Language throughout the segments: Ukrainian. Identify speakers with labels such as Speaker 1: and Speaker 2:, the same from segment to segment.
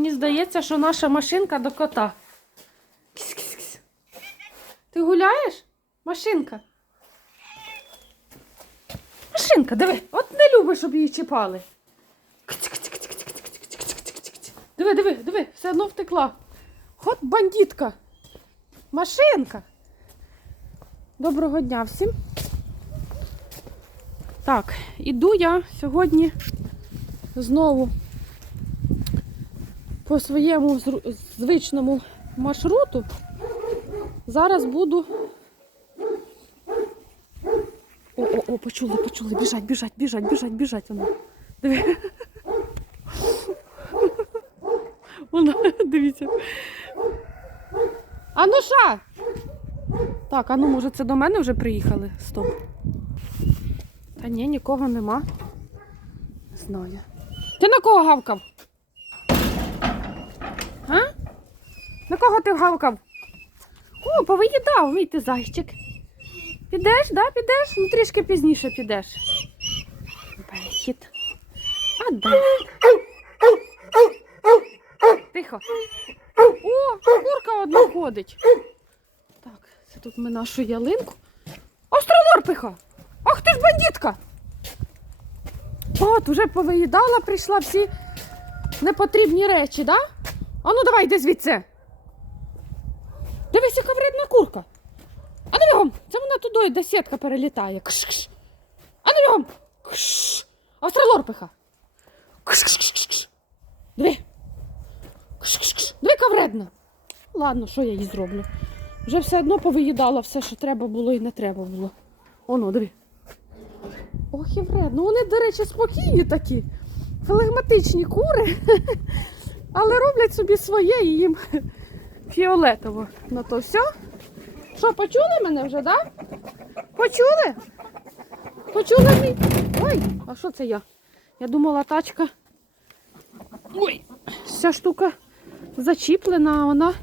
Speaker 1: Мені здається, що наша машинка до кота. Кіс-кіс-кіс. Ти гуляєш? Машинка. Машинка, диви, от не любиш, щоб її чіпали. Диви, диви, диви, все одно втекла. От бандитка. Машинка. Доброго дня всім. Так, іду я сьогодні знову по своєму звичному маршруту. Зараз буду. О, о, о, почули, почули, біжать, біжать, біжать, біжать, біжать. Воно. Диви. Вона, дивіться. А ну ша! Так, а ну може це до мене вже приїхали? Стоп. Та ні, нікого нема. Не знаю. Ти на кого гавкав? А? На кого ти гавкав? О, повиїдав, мій ти зайчик. Підеш, да, підеш? Ну трішки пізніше підеш. Бехід. А де? Тихо. О, курка одна ходить. Так, це тут ми нашу ялинку. Остролорпиха! Ах ти ж бандитка! От, уже повиїдала, прийшла всі непотрібні речі, да? А ну давай, йди звідси. Дивись, яка вредна курка. А ну бігом! Це вона туди, де сітка перелітає. Кш-кш. А ну бігом! Кш. Остролорпиха. Кш-кш-кш-кш. Диви. Кш-кш-кш. Диви, яка вредна. Ладно, що я їй зроблю? Вже все одно повиїдала все, що треба було і не треба було. Оно, диви. Ох і вредно. Вони, до речі, спокійні такі, флегматичні кури, але роблять собі своє і їм фіолетово на то все. Що, почули мене вже, так? Да? Почули? Почули мій? Ой, а що це я? Я думала, тачка. Ой, ця штука зачіплена, а вона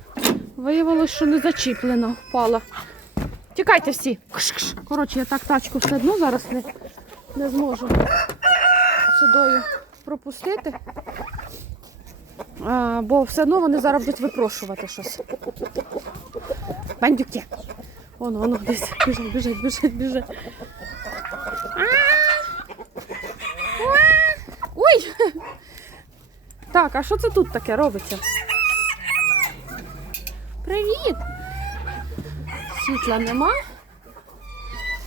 Speaker 1: виявилося, що не зачіплена, впала. Тікайте всі. Коротше, я так тачку все одно зараз не, не зможу сюдою пропустити. А, бо все одно вони зараз будуть випрошувати щось. Бандюки. Воно, воно десь біжать, біжать. А! А! Ой! Так, а що це тут таке робиться? Привіт! Світла нема.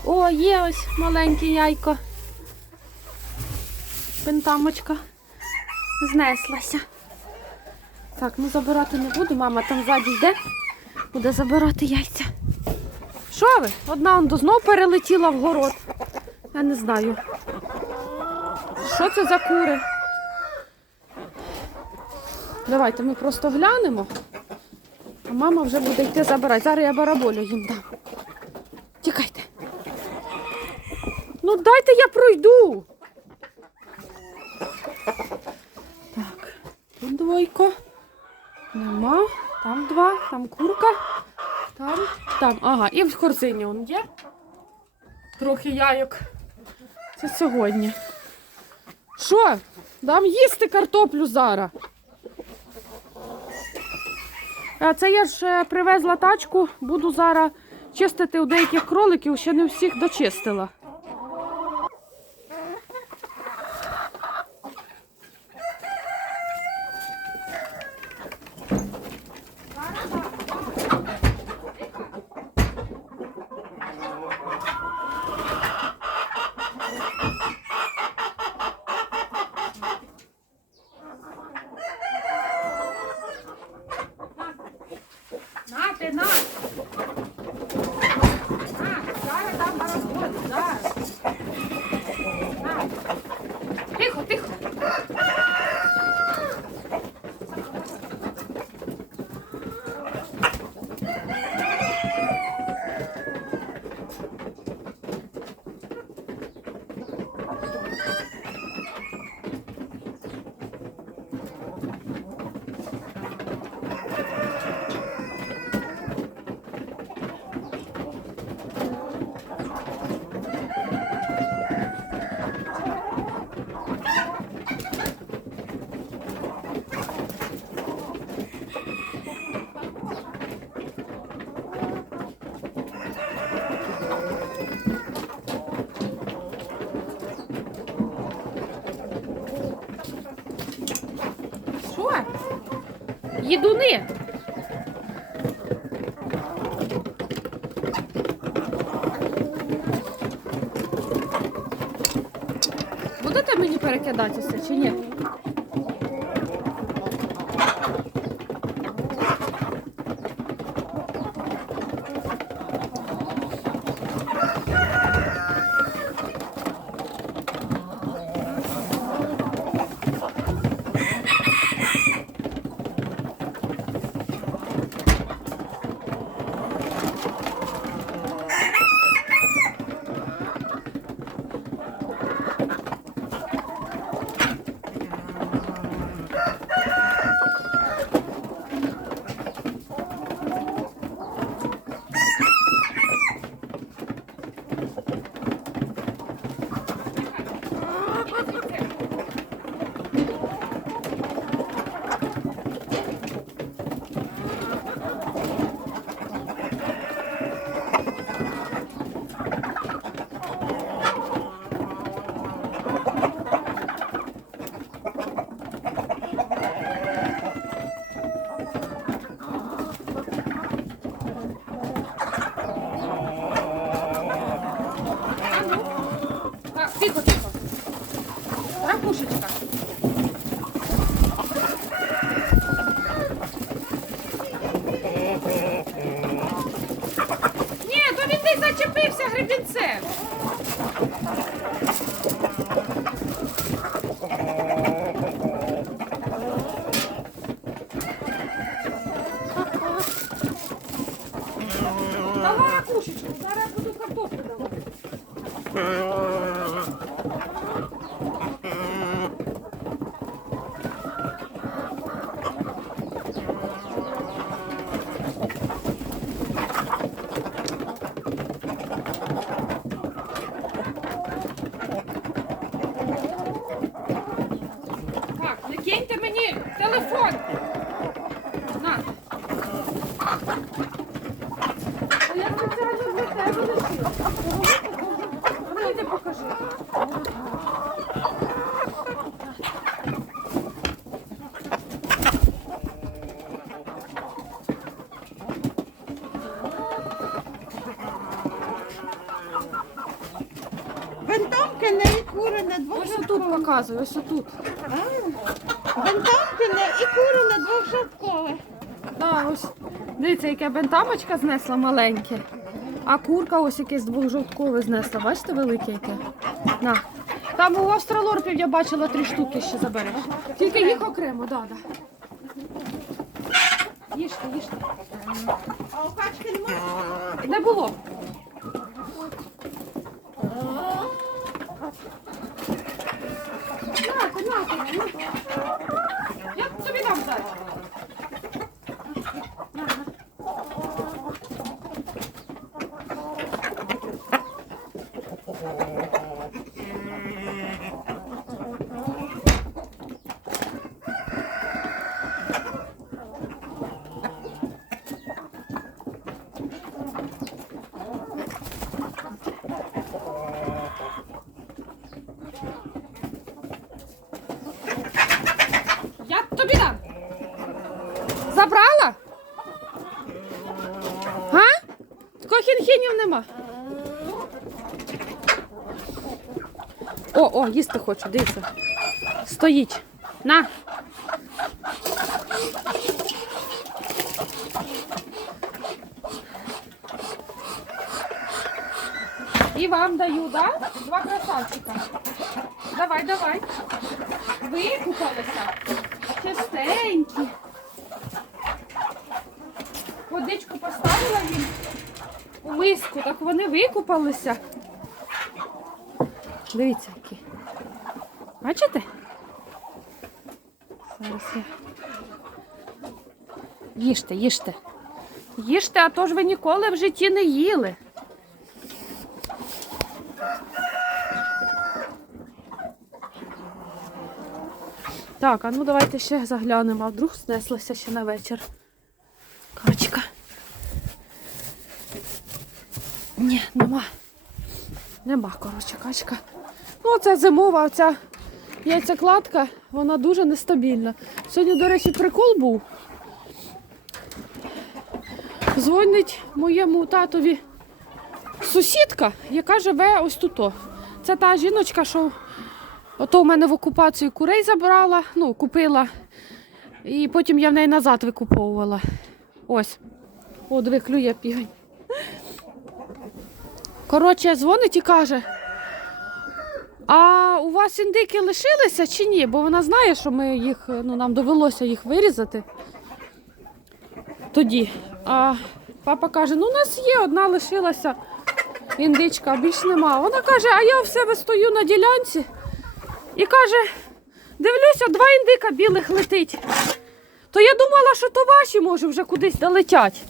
Speaker 1: О, є ось маленьке яйко. Пентамочка знеслася. Так, ну забирати не буду, мама там ззаді йде, буде забирати яйця. Що ви? Одна он знов перелетіла в город. Я не знаю. Що це за кури? Давайте ми просто глянемо. А мама вже буде йти забирати. Зараз я бараболю їм дам. Тікайте. Ну дайте я пройду. Так, двойко. Нема. Там два, там курка. Там, там. Ага, і в корзині он є. Трохи яйок. Це сьогодні. Що? Дам їсти картоплю зараз. Це я ж е, привезла тачку, буду зараз чистити у деяких кроликів, ще не всіх дочистила. Їдуни. Будете мені перекидатися чи ні? Так, тихо, тихо. Ракушечка. Зачепився гребінцем. Давай ракушечку, зараз я буду картоплю давати. Так, не киньте мені телефон. На. А я спеціально для тебе лишила. Ну, йди покажи.
Speaker 2: Бентомкине і курине
Speaker 1: Ось отут
Speaker 2: двохжаткове.
Speaker 1: показую, ось отут.
Speaker 2: Бентомкине і курине двохжаткове.
Speaker 1: Да, ось. Дивіться, яке бентамочка знесла маленьке. А курка ось якесь двохжовткове знесла. Бачите, велике яке? На. Там у австралорпів я бачила три штуки ще забереш. Тільки їх окремо, да, да. Їжте, їжте.
Speaker 2: А у качки немає?
Speaker 1: Не було. Нате, нате, нате. Я тобі дам дати. Я тобі дам. Забрала? Га? Такого хінхінів нема. О, о, їсти хочу, дивіться. Стоїть. На. І вам даю, да? Два красавчика. Давай, давай. Викупалися. Чистенькі. Водичку поставила їм у миску, так вони викупалися. Дивіться. Бачите? Зараз я. Їжте, їжте. Їжте, а то ж ви ніколи в житті не їли. Так, а ну давайте ще заглянемо, а вдруг снеслася ще на вечір. Качка. Ні, нема. Нема, коротше, качка. Ну, це зимова, ця яйцекладка, вона дуже нестабільна. Сьогодні, до речі, прикол був. дзвонить моєму татові сусідка, яка живе ось тут. Це та жіночка, що ото у мене в окупацію курей забрала, ну, купила. І потім я в неї назад викуповувала. Ось. О, диви, клює пігань. Коротше, дзвонить і каже. А у вас індики лишилися чи ні? Бо вона знає, що ми їх, ну, нам довелося їх вирізати тоді. А папа каже: ну у нас є, одна лишилася індичка, більш нема. Вона каже, а я в себе стою на ділянці і каже: дивлюся, два індика білих летить. То я думала, що то ваші, може, вже кудись долетять.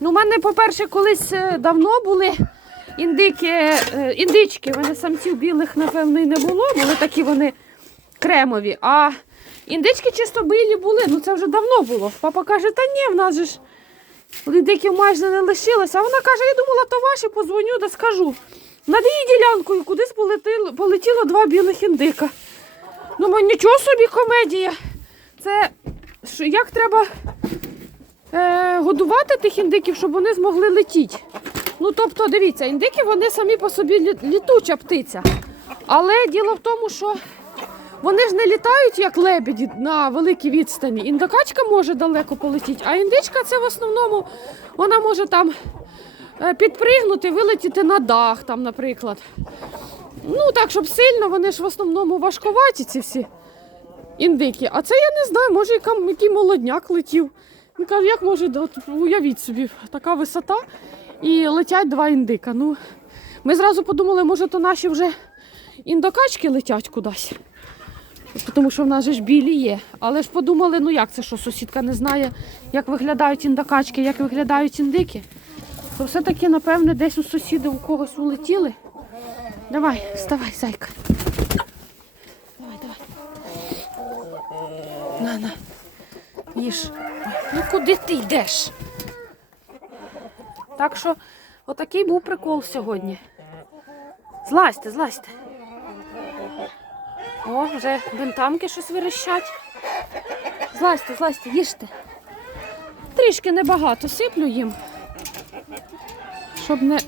Speaker 1: Ну, у мене, по-перше, колись е, давно були індики, е, індички. Мене самців білих, напевно, і не було, були такі вони кремові. А індички чисто білі були, ну це вже давно було. Папа каже, та ні, в нас же ж індиків майже не лишилося. А вона каже, я думала, то ваші, позвоню да скажу. Над її ділянкою кудись полетіло, полетіло два білих індика. Ну, нічого собі комедія. Це як треба е, годувати тих індиків, щоб вони змогли летіти. Ну, тобто, дивіться, індики вони самі по собі літуча птиця. Але діло в тому, що вони ж не літають, як лебеді на великій відстані. Індокачка може далеко полетіти, а індичка це в основному вона може там е, підпригнути, вилетіти на дах, там, наприклад. Ну, так, щоб сильно, вони ж в основному важковаті, ці всі індики. А це я не знаю, може який молодняк летів. Він каже, як може, от, уявіть собі, така висота і летять два індика. Ну, ми зразу подумали, може, то наші вже індокачки летять кудись. Тому що в нас же ж білі є. Але ж подумали, ну як це, що сусідка не знає, як виглядають індокачки, як виглядають індики. То все-таки, напевне, десь у сусідів у когось улетіли. Давай, вставай, зайка. Давай, давай. На, на. Їж. Ну куди ти йдеш? Так що, отакий був прикол сьогодні. Злазьте, злазьте. О, вже бентамки щось вирощать. Злазьте, злазьте, їжте. Трішки небагато сиплю їм, щоб не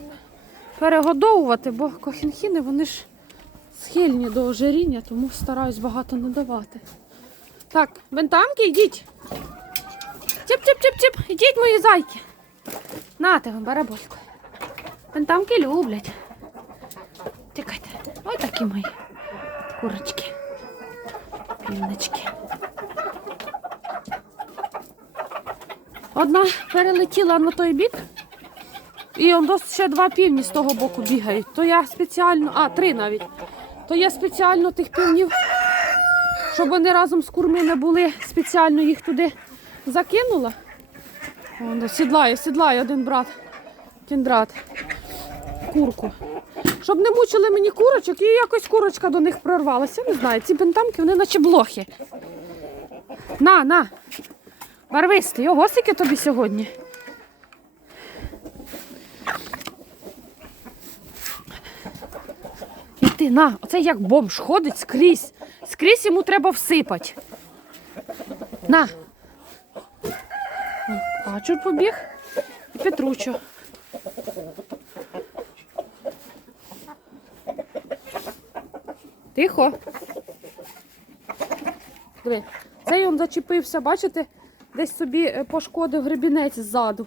Speaker 1: перегодовувати, бо кохінхіни вони ж схильні до ожиріння, тому стараюсь багато не давати. Так, бентамки, йдіть. Тіп-тіп-тіп-тіп, ідіть мої зайки. Нате вам, барабольку. Бентамки люблять. Тікайте. Ой такі мої курочки. Півнички. Одна перелетіла на той бік, і он ще два півні з того боку бігають. То я спеціально, а, три навіть. То я спеціально тих півнів, щоб вони разом з курми не були, спеціально їх туди закинула. Вон, сідлає, сідлає один брат, кіндрат, курку. Щоб не мучили мені курочок, і якось курочка до них прорвалася. Не знаю, ці бентамки, вони наче блохи. На, на. Барвистий, ого, скільки тобі сьогодні. І ти на, оце як бомж ходить скрізь. Скрізь йому треба всипати. На. Качур побіг і Петручо. Тихо. Диви, цей он зачепився, бачите, десь собі е, пошкодив гребінець ззаду.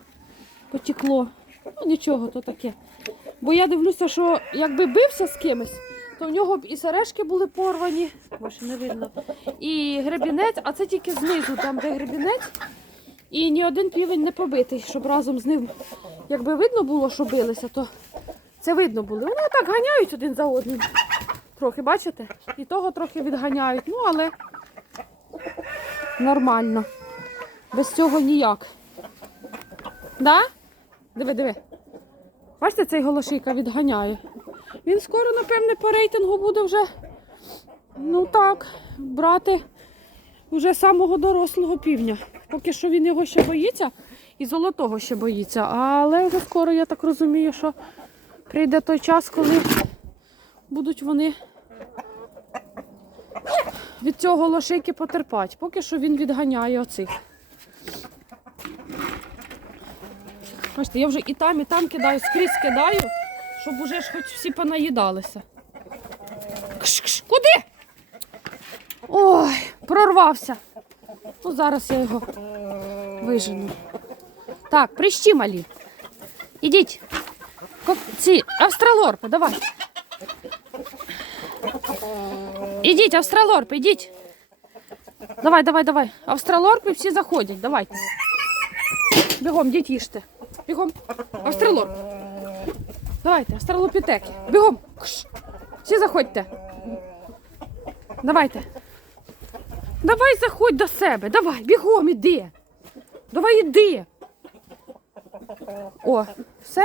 Speaker 1: Потекло. Ну нічого, то таке. Бо я дивлюся, що якби бився з кимось, то в нього б і сережки були порвані, більше не видно. І гребінець, а це тільки знизу, там де гребінець. І ні один півень не побитий, щоб разом з ним, якби видно було, що билися, то це видно було. Вони так ганяють один за одним. Трохи, бачите? І того трохи відганяють. Ну, але нормально. Без цього ніяк. Да? Диви, диви. Бачите, цей голошийка відганяє. Він скоро, напевне, по рейтингу буде вже, ну так, брати вже самого дорослого півня. Поки що він його ще боїться і золотого ще боїться. Але вже скоро, я так розумію, що прийде той час, коли будуть вони від цього лошейки потерпати. Поки що він відганяє оцих. Бачите, я вже і там, і там кидаю, скрізь кидаю, щоб уже ж хоч всі понаїдалися. Куди? Ой, прорвався. Ну, зараз я його вижену. Так, прищі малі. Ідіть. Ці, австралорпи, давай. Ідіть, австралорпи, ідіть. Давай, давай, давай. Австралорпи всі заходять, давайте. Бігом, діть їжте. Бігом. Австралорп. Давайте, австралопітеки. Бігом. Всі заходьте. Давайте. Давай заходь до себе. Давай, бігом іди. Давай іди. О, все?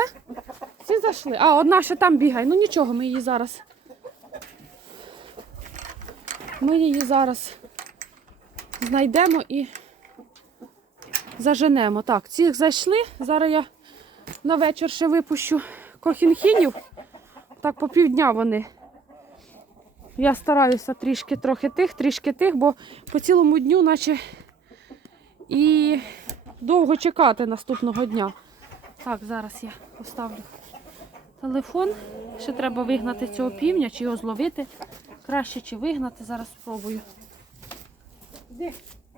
Speaker 1: Всі зайшли. А, одна ще там бігає. Ну нічого, ми її зараз. Ми її зараз знайдемо і заженемо. Так, ці зайшли. Зараз я на вечір ще випущу кохінхінів. Так, по півдня вони. Я стараюся трішки трохи тих, трішки тих, бо по цілому дню, наче і довго чекати наступного дня. Так, зараз я поставлю телефон. Ще треба вигнати цього півня, чи його зловити. Краще чи вигнати, зараз спробую. Іди,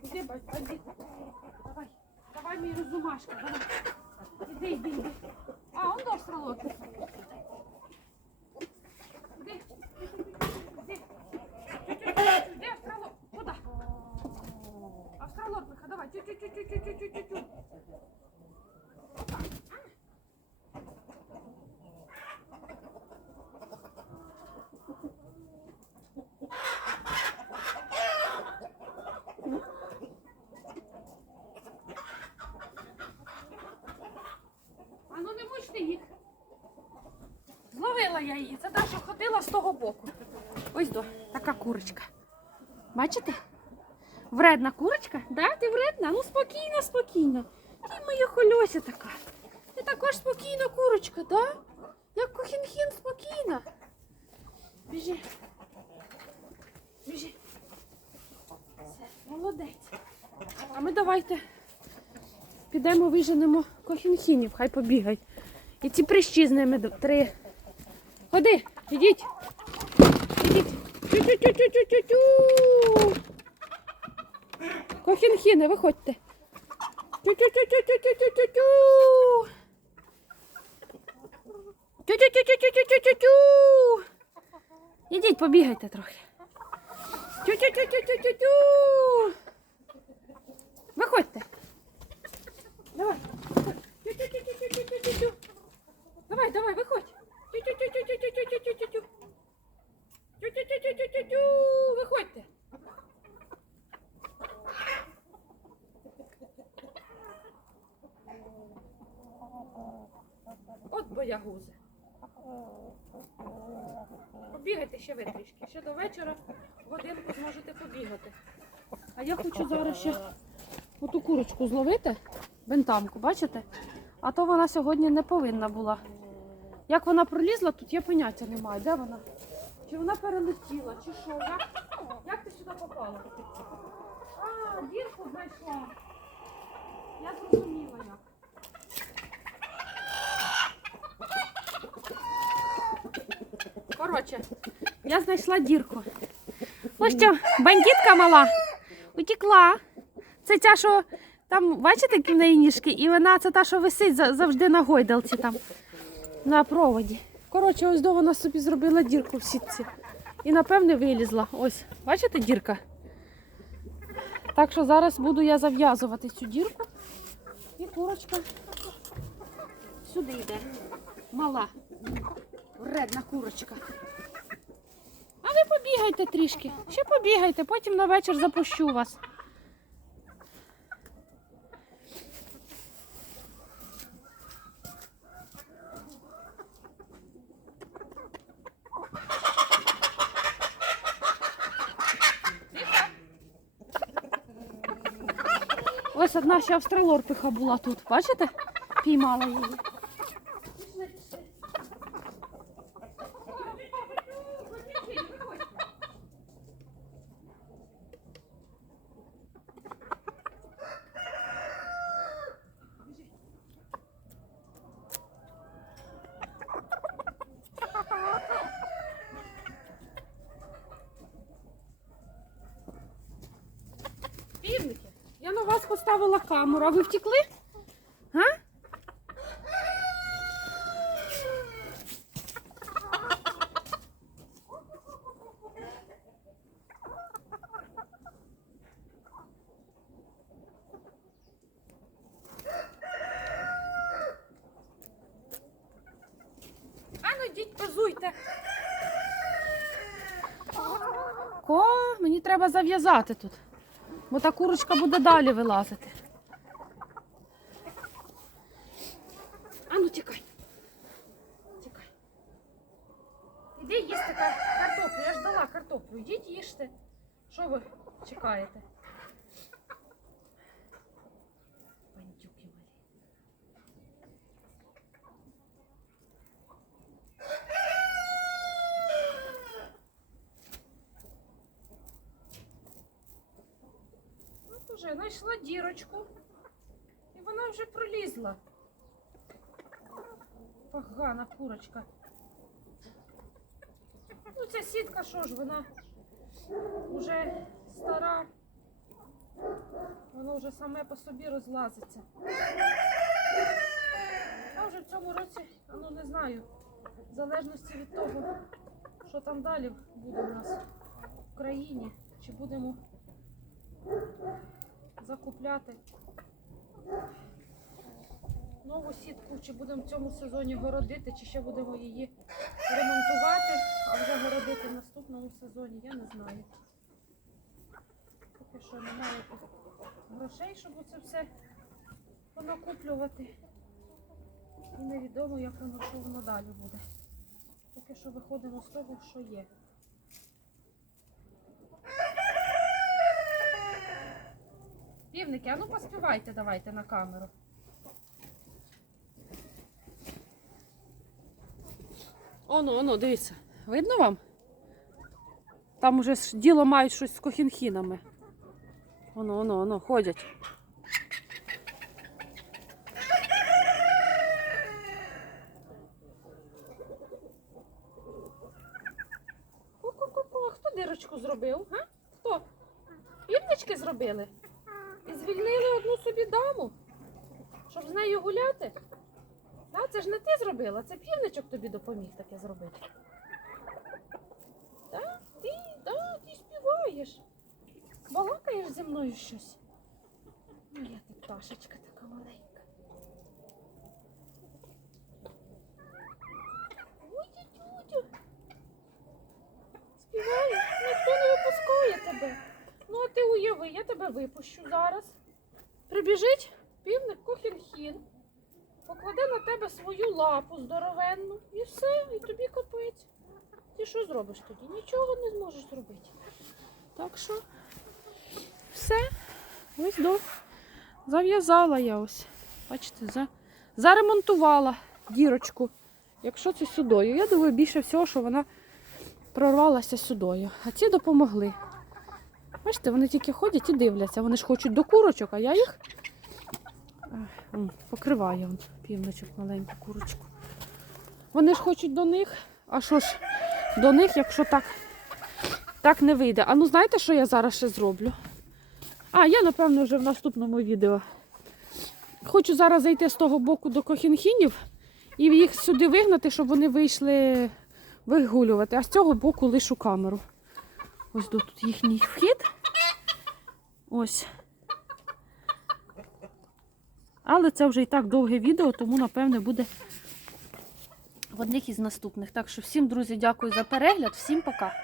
Speaker 1: іди, батько, іди. Давай, давай мій розумашка, давай. Іди, іди, іди. А, он до стрелоки. Іди, іди. Іди, австралоп. Куда? Австралопиха, давай. Тю-тю-тю-тю-тю-тю-тю-тю. А ну не мучте їх. Зловила я її. Це та, що ходила з того боку. Ось до, така курочка. Бачите? Вредна курочка? Да, ти вредна? Ну спокійно, спокійно. Ти моя хольося така. Ти також спокійна курочка, да? Як кохінхін спокійна. Біжи. Біжи. Все, молодець. А ми давайте підемо виженемо кохінхінів, хай побігають. І ці прищі з ними три. Ходи, ідіть. Ідіть. Тю-тю-тю-тю-тю-тю. Кохінхіни, виходьте. Тю-тю-тю-тю-тю-тю-тю-тю. Тю-тю-тю-тю-тю-тю-тю-тю. Ідіть, побігайте трохи. Тю-тю-тю-тю-тю-тю-тю. Виходьте. Давай. Тю-тю-тю-тю-тю-тю-тю. Давай, давай, виходь. Виходьте. От боягузи. Побігайте ще ви трішки. Ще до вечора годинку зможете побігати. А я хочу зараз ще оту курочку зловити, бентамку, бачите? А то вона сьогодні не повинна була. Як вона пролізла, тут я поняття не маю. Де вона? Чи вона перелетіла, чи що? Як, як ти сюди попала? А, дірку знайшла. Я зрозуміла як. Коротше, я знайшла дірку. Ось що, бандитка мала утекла. Це ця, що там, бачите, які в неї ніжки? І вона це та, що висить завжди на гойдалці там, на проводі. Коротше, ось до вона собі зробила дірку в сітці. І напевне вилізла. Ось, бачите, дірка? Так що зараз буду я зав'язувати цю дірку. І курочка сюди йде. Мала. Вредна курочка. А ви побігайте трішки. Ще побігайте, потім на вечір запущу вас. Ось одна ще австралорпиха була тут, бачите? Піймала її. Півники, я на вас поставила камеру, а ви втекли? Га? Ану, йдіть, позуйте. Ко, мені треба зав'язати тут, бо та курочка буде далі вилазити. Ану, тікай. Тікай. Іди їсти ка- картоплю. Я ж дала картоплю. Йдіть їжте. Що ви чекаєте? Бандюки малі. От уже знайшла дірочку. І вона вже пролізла. Погана курочка. Ну, ця сітка, що ж, вона вже стара. Воно вже саме по собі розлазиться. А вже в цьому році, ну не знаю, в залежності від того, що там далі буде у нас в країні, чи будемо закупляти нову сітку, чи будемо в цьому сезоні городити, чи ще будемо її ремонтувати, а вже городити в наступному сезоні, я не знаю. Поки що немає грошей, щоб це все понакуплювати. І невідомо, як воно, що воно далі буде. Поки що виходимо з того, що є. Півники, а ну поспівайте давайте на камеру. Оно, оно, дивіться. Видно вам? Там уже діло мають щось з кохінхінами. Оно, оно, оно, ходять. Ку-ку-ку-ку, а хто дирочку зробив? Га? Хто? Півнички зробили? І звільнили одну собі даму, щоб з нею гуляти? А, це ж не ти зробила, це півничок тобі допоміг таке зробити. Так, ти, да, ти співаєш. Балакаєш зі мною щось. Ну, я ти пташечка така маленька. Співаєш, ніхто не випускає тебе. Ну, а ти уяви, я тебе випущу зараз. Прибіжить півник Кохінхін, покладе на тебе свою лапу здоровенну і все, і тобі капець. Ти що зробиш тоді? Нічого не зможеш зробити. Так що все, ось до. Зав'язала я ось. Бачите, за... заремонтувала дірочку. Якщо це сюдою. Я думаю, більше всього, що вона прорвалася сюдою. А ці допомогли. Бачите, вони тільки ходять і дивляться. Вони ж хочуть до курочок, а я їх Покриваю он, півночок маленьку курочку. Вони ж хочуть до них, а що ж до них, якщо так, так не вийде. А ну знаєте, що я зараз ще зроблю? А, я, напевно, вже в наступному відео. Хочу зараз зайти з того боку до кохінхінів і їх сюди вигнати, щоб вони вийшли вигулювати. А з цього боку лишу камеру. Ось тут їхній вхід. Ось. Але це вже і так довге відео, тому, напевне, буде в одних із наступних. Так що всім, друзі, дякую за перегляд. Всім пока.